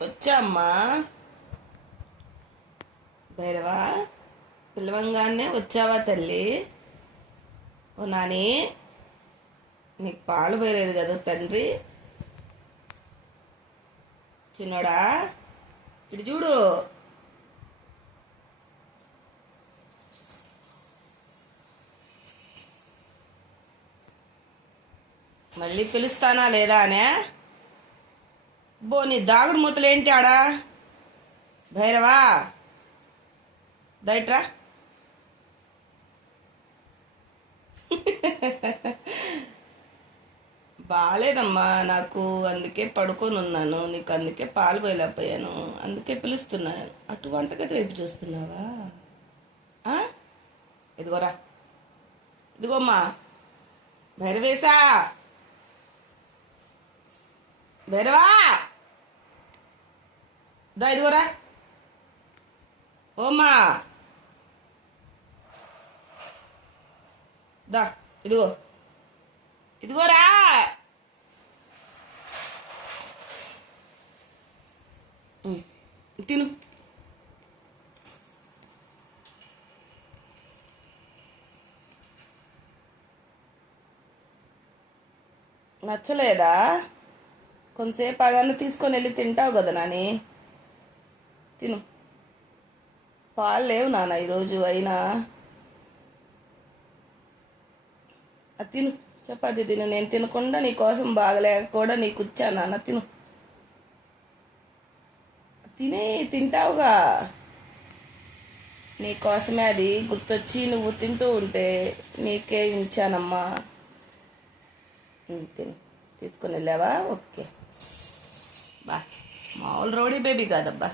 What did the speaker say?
వచ్చా అమ్మా. భైరవా, పిలవంగానే వచ్చావా తల్లి? ఓ నాని, నీకు పాలు పోయలేదు కదా తండ్రి? చిన్నోడా, ఇటు చూడు. మళ్ళీ పిలుస్తానా లేదా అనే? బో, నీ దాగుడు మూతలేంటి ఆడా? భైరవా, దయట్రా. బాగాలేదమ్మా నాకు, అందుకే పడుకొని ఉన్నాను. నీకు అందుకే పాలు పోయలేకపోయాను, అందుకే పిలుస్తున్నాను. అటు వంటగది వైపు చూస్తున్నావా? ఆ? ఇదిగోరా, ఇదిగోమ్మా. భైరవేశా, భైరవా, దా ఇదిగోరా. ఓమ్మా, దా ఇదిగో, ఇదిగోరా. తిను. నచ్చలేదా? కొంతసేపు అవన్నీ తీసుకొని వెళ్ళి తింటావు కదా నాని. తిను. పాలు లేవు నాన్న ఈరోజు అయినా. అది తిను, చపాతి తిను. నేను తినకుండా నీకోసం బాగలేక కూడా నీకు ఇచ్చా నాన్న. తిను, తినే తింటావుగా. నీకోసమే అది గుర్తొచ్చి నువ్వు తింటూ ఉంటే నీకే ఉంచానమ్మా. తిను. తీసుకొని వెళ్ళావా? ఓకే. బా, మామూలు రౌడీ బేబీ కాదబ్బా.